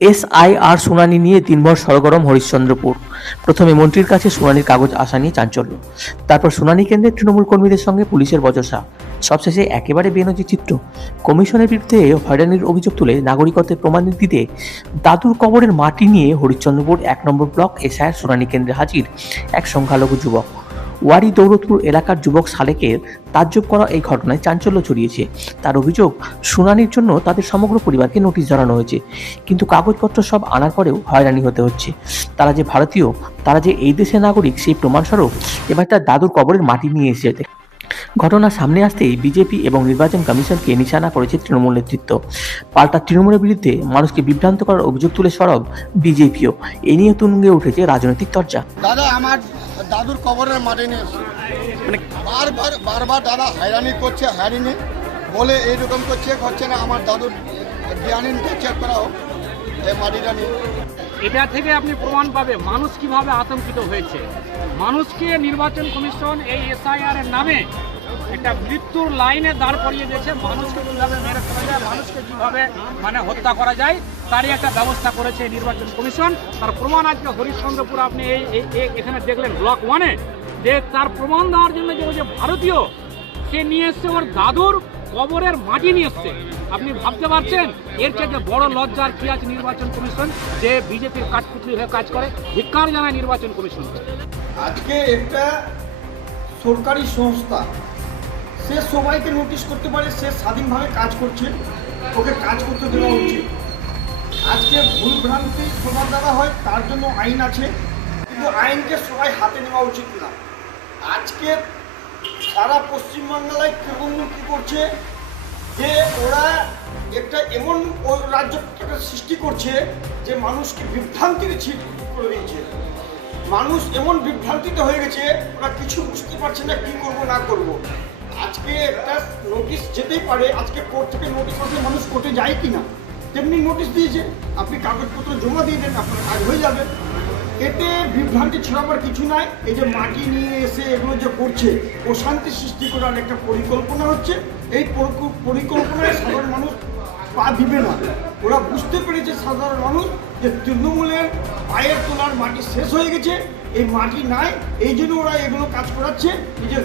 SIR শুনানি নিয়ে দিনভর সরগরম হরিশ্চন্দ্রপুর। প্রথমে মন্ত্রীর কাছে শুনানির কাগজ আসা নিয়ে চাঞ্চল্য, তারপর শুনানি কেন্দ্রে তৃণমূল কর্মীদের সঙ্গে পুলিশের বচসা, সবশেষে একেবারে বেনজির চিত্র। কমিশনের বিরুদ্ধে হয়রানির অভিযোগ তুলে নাগরিকত্বের প্রমাণ দিতে দাদুর কবরের মাটি নিয়ে হরিশ্চন্দ্রপুর ১ নম্বর ব্লক এসআইআর শুনানি কেন্দ্রে হাজির এক সংখ্যালঘু যুবক। ওয়ারি দৌলতপুর এলাকার যুবক সালেকের তাজ্জব করা এই ঘটনায় চাঞ্চল্য ছড়িয়েছে। তার অভিযোগ, শুনানির জন্য তাদের সমগ্র পরিবারকে নোটিশ জানানো হয়েছে, কিন্তু কাগজপত্র সব আনার পরেও হয়রানি হতে হচ্ছে। তারা যে ভারতীয়, তারা যে এই দেশের নাগরিক, সেই প্রমাণস্বরূপ এবার তার দাদুর কবরের মাটি নিয়ে এসেছে। ঘটনা সামনে আসতেই বিজেপি এবং নির্বাচন কমিশনকে নিশানা করেছে তৃণমূল নেতৃত্ব। পাল্টা তৃণমূলের বিরুদ্ধে মানুষকে বিভ্রান্ত করার অভিযোগ তুলে সরব বিজেপিও। এ নিয়ে তুঙ্গে উঠেছে রাজনৈতিক চর্চা। দাদা আমার দাদুর কবরের মাটি নিয়ে মানে বারবার দাদা হয়রানি করছে, হয়রানি বলে এইরকম তো চেক হচ্ছে না, আমার দাদুর জ্ঞানীটা চেক করা হোক এই মাটিটা নিয়ে। এটা থেকে আপনি প্রমাণ পাবে মানুষ কিভাবে আতঙ্কিত হয়েছে। মানুষকে নির্বাচন কমিশন এই এসআইআর এর নামে একটা মৃত্যুর লাইনে দাঁড় করিয়ে দিয়েছে। মানুষকে কীভাবে মেরে ফেলা যায়, মানুষকে কীভাবে হত্যা করা যায়, তারই একটা ব্যবস্থা করেছে নির্বাচন কমিশন। তার প্রমাণ আজকে হরিশ্চন্দ্রপুর আপনি এখানে দেখলেন ব্লক 1-এ, যে তার প্রমাণ দেওয়ার জন্য যে ভারতীয় সে নিয়ে এসছে ওর দাদুর কবরের মাটি নিয়ে এসছে। আপনি ভাবতে পারছেন এর থেকে বড় লজ্জার কি আছে নির্বাচন কমিশন, যে বিজেপির কাঠপুতলি হয়ে কাজ করে? ধিক্কার জানায় নির্বাচন কমিশন। আজকে একটা সরকারি সংস্থা, সে সবাইকে নোটিশ করতে পারে, সে স্বাধীনভাবে কাজ করছে, ওকে কাজ করতে দেওয়া উচিত। আজকে ভুল ভ্রান্তি সমাধান দেওয়া হয়, তার জন্য আইন আছে, কিন্তু আইনকে সবাই হাতে নেওয়া উচিত না। আজকে সারা পশ্চিমবাংলায় তৃণমূল কী করছে, যে ওরা একটা এমন রাজ্য সৃষ্টি করছে যে মানুষকে বিভ্রান্তিতে করে দিচ্ছে। মানুষ এমন বিভ্রান্তিত হয়ে গেছে, ওরা কিছু বুঝতে পারছে না কী করবো না করবো। আজকে একটা নোটিশ যেতেই পারে, আজকে কোর্ট থেকে নোটিশ আসলে মানুষ কোর্টে যায় কি না, তেমনি নোটিশ দিয়েছে, আপনি কাগজপত্র জমা দিয়ে দেন, আপনার কাজ হয়ে যাবে। এতে বিভ্রান্তি ছড়াবার কিছু নাই। এই যে মাটি নিয়ে এসে এগুলো যে করছে, অশান্তি সৃষ্টি করার একটা পরিকল্পনা হচ্ছে। এই পরিকল্পনায় সাধারণ মানুষ পা দিবে না। ওরা বুঝতে পেরেছে সাধারণ মানুষ যে তৃণমূলের পায়ের তোলার মাটি শেষ হয়ে গেছে, এই মাটি নাই, এই জন্য ওরা এগুলো কাজ করাচ্ছে নিজের